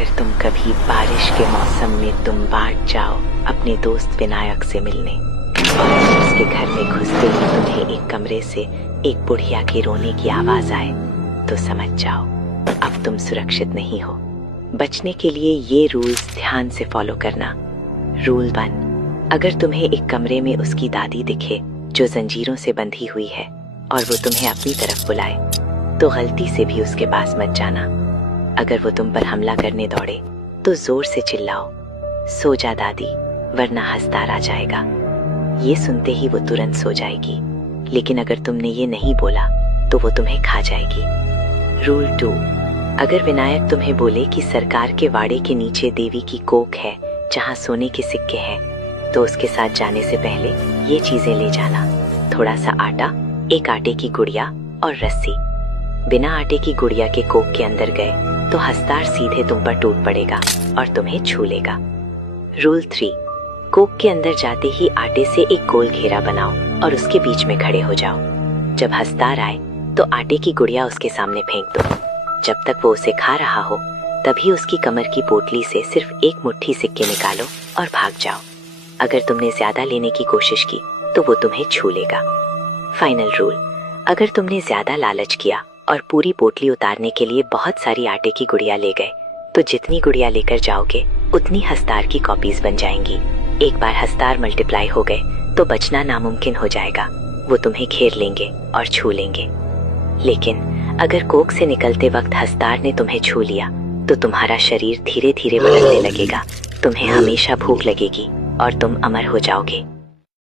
अगर तुम कभी बारिश के मौसम में तुम बाट जाओ अपने दोस्त विनायक से मिलने और उसके घर में घुसते ही तुम्हें एक कमरे से एक बुढ़िया के रोने की आवाज आए तो समझ जाओ अब तुम सुरक्षित नहीं हो। बचने के लिए ये रूल्स ध्यान से फॉलो करना। रूल 1, अगर तुम्हें एक कमरे में उसकी दादी दिखे जो जंजीरों से बंधी हुई है और वो तुम्हें अपनी तरफ बुलाए तो गलती से भी उसके पास मत जाना। अगर वो तुम पर हमला करने दौड़े तो जोर से चिल्लाओ, सो जा दादी, वरना हंसदार आ जाएगा। ये सुनते ही वो तुरंत सो जाएगी, लेकिन अगर तुमने ये नहीं बोला तो वो तुम्हें खा जाएगी। रूल 2, अगर विनायक तुम्हें बोले कि सरकार के वाड़े के नीचे देवी की कोख है जहाँ सोने के सिक्के हैं, तो उसके साथ जाने से पहले ये चीजें ले जाना, थोड़ा सा आटा, एक आटे की गुड़िया और रस्सी। बिना आटे की गुड़िया के कोख के अंदर गए तो हंसदार सीधे तुम पर टूट पड़ेगा और तुम्हें छू लेगा। रूल 3, कोख के अंदर जाते ही आटे से एक गोल घेरा बनाओ और उसके बीच में खड़े हो जाओ। जब हंसदार आए तो आटे की गुड़िया उसके सामने फेंक दो। जब तक वो उसे खा रहा हो तभी उसकी कमर की पोटली से सिर्फ एक मुट्ठी सिक्के निकालो और भाग जाओ। अगर तुमने ज्यादा लेने की कोशिश की तो वो तुम्हें छू लेगा। फाइनल रूल, अगर तुमने ज्यादा लालच किया और पूरी पोटली उतारने के लिए बहुत सारी आटे की गुड़िया ले गए तो जितनी गुड़िया लेकर जाओगे उतनी हंसदार की कॉपीज बन जाएंगी। एक बार हंसदार मल्टीप्लाई हो गए तो बचना नामुमकिन हो जाएगा। वो तुम्हें घेर लेंगे और छू लेंगे। लेकिन अगर कोख से निकलते वक्त हंसदार ने तुम्हें छू लिया तो तुम्हारा शरीर धीरे धीरे बदलने लगेगा, तुम्हें हमेशा भूख लगेगी और तुम अमर हो जाओगे।